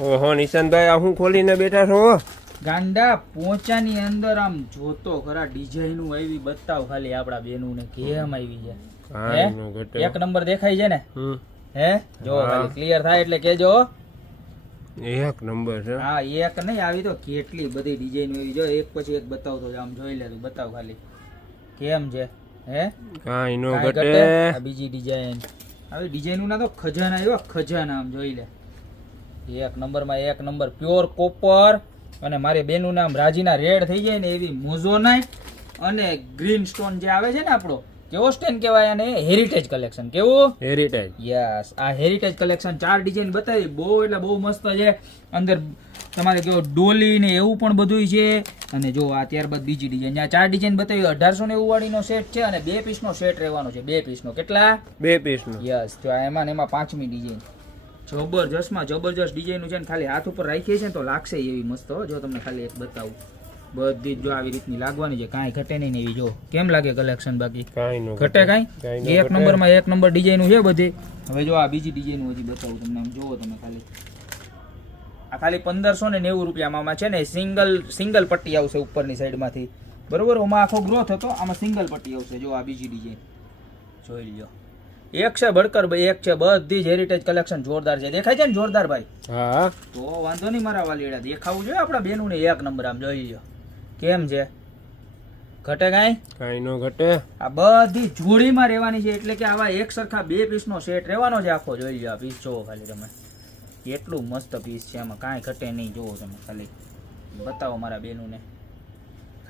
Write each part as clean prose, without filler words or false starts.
ઓહો નિશાંતભાઈ, આ હું ખોલીને બેઠા છો? ગાંડા પોચાની અંદર આમ જોતો ખરા ડિઝાઇન આવી બતાવ ખાલી આપડા બેનું ને કેમ આવી છે. કાંઈ નો ઘટે. એક નંબર દેખાય છે ને? હમ. હે જો ખાલી ક્લિયર થાય એટલે કેજો. એક નંબર છે. હા એક નહીં આવી તો કેટલી બધી ડિઝાઇન આવી. જો એક પછી એક બતાવતો આમ જોઈ લે તું, બતાવ ખાલી કેમ છે. હે કાંઈ નો કાંઈ ઘટે. ઘટે? આ બીજી ડિઝાઇન આવી ડિઝાઇન ના તો ખજાના આવ્યો, ખજાના આમ જોઈ લે. એક નંબર માં એક નંબર પ્યોર કોપર અને મારી બેનું નામ રાજીના રેડ થઈ જાય ને એવી મોઝોનાઇટ અને ગ્રીન સ્ટોન જે આવે છે ને આપણો કેવો સ્ટેન કહેવાય અને હેરિટેજ કલેક્શન. કેવું? હેરિટેજ. યસ, આ હેરિટેજ કલેક્શન 4 ડિઝાઇન બતાવી. બહુ એટલે બહુ મસ્ત છે. અંદર તમારે કેવો ડોલી ને એવું પણ બધું છે. અને જો આ ત્યારબાદ બીજી ડિઝાઇન, આ 4 ડિઝાઇન બતાવી. 1890 વાળીનો સેટ છે અને 2 પીસનો સેટ રહેવાનો છે. 2 પીસનો કેટલા? 2 પીસનો. યસ, જો એમાં ને એમાં 5મી ડિઝાઇન જબરજસ્તમાં જબરજસ્ત ડિઝાઇન છે ને ખાલી હાથ ઉપર રાખીએ છે ને તો લાગશે એવી મસ્ત. જો તમને ખાલી એક બતાવું, બધી જો આવી રીતની લાગવાની છે, કાંઈ ઘટે નહીં એવી. જો કેમ લાગે કલેક્શન? બાકી કાંઈ નો ઘટે કાંઈ? એક નંબરમાં એક નંબર ડિઝાઇન છે બધી. હવે જો આ બીજી ડિઝાઇન હજી બતાવું તમને, આમ જોવો તમે ખાલી. આ ખાલી 1590 રૂપિયામાં છે ને સિંગલ પટ્ટી આવશે ઉપરની સાઈડમાંથી, બરોબર? ઓમાં આખો ગ્રોથ હતો, આમાં સિંગલ પટ્ટી આવશે. જો આ બીજી ડિઝાઇન જોઈ લો. એક છે બડકર ભાઈ, એક છે. બધી જ હેરિટેજ કલેક્શન જોરદાર છે. દેખાય છે ને જોરદાર ભાઈ? હા તો વાંધો નહીં મારા વાલીડા, દેખાવું જોઈએ આપણા બેનું ને એક નંબર. આમ જોઈ લો કેમ છે. ઘટે કાંઈ? કાંઈ નો ઘટે. આ બધી જોડીમાં રહેવાની છે એટલે કે આવા એક સરખા 2 પીસનો સેટ રહેવાનો છે આખો. જોઈ લો આ પીસ જોવો ખાલી તમે, એટલું મસ્ત પીસ છે. એમાં કાંઈ ઘટે નહીં. જોવો તમે ખાલી, બતાવો મારા બેનું ને.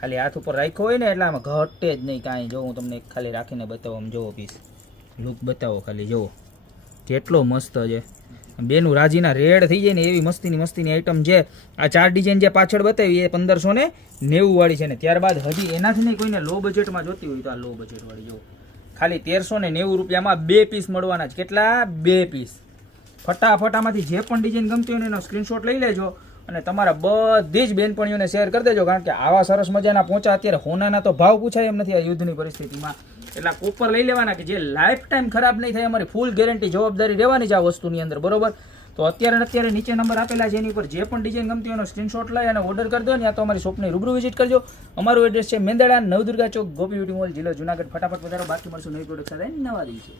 ખાલી હાથ ઉપર રાખ્યો હોય ને એટલે આમાં ઘટે જ નહીં કાંઈ. જો હું તમને ખાલી રાખીને બતાવું, આમ જોવો પીસ લુક બતાવો ખાલી. જુઓ કેટલો મસ્ત છે. બેનું રાજીના રેડ થઈ જાય ને એવી મસ્તીની આઈટમ છે. આ 4 ડિઝાઇન જે પાછળ બતાવી એ 1590 વાળી છે ને. ત્યારબાદ હજી એનાથી નહીં કોઈને લો બજેટમાં જોતી હોય તો આ લો બજેટ વાળી જો ખાલી 1390 રૂપિયામાં 2 પીસ મળવાના છે. કેટલા? 2 પીસ. ફટાફટ આમાંથી જે પણ ડિઝાઇન ગમતી હોય એનો સ્ક્રીનશોટ લઈ લેજો અને તમારા બધી જ બેનપણીઓને શેર કરી દેજો. કારણ કે આવા સરસ મજાના પહોંચા અત્યારે હોનાના તો ભાવ પૂછાય એમ નથી આ યુદ્ધની પરિસ્થિતિમાં. એટલે કોપર લઈ લેવાના કે જે લાઈફ ટાઈમ ખરાબ નહીં થાય. અમારી ફૂલ ગેરંટી જવાબદારી રહેવાની છે આ વસ્તુની અંદર, બરોબર? તો અત્યારે નીચે નંબર આપેલા છે એની ઉપર જે પણ ડિઝાઇન ગમતી હોય એનો સ્ક્રીનશોટ લઈ અને ઓર્ડર કરી દો ને. યા તો અમારી શોપની રૂબરૂ વિઝિટ કરજો. અમારું એડ્રેસ છે મેંદરડા, નવદુર્ગા ચોક, ગોપી બ્યુટી મોલ, જિલ્લો જુનાગઢ. ફટાફટ વધારો, બાકી મળશું નવી પ્રોડક્ટ સાથે નવા દિવસે.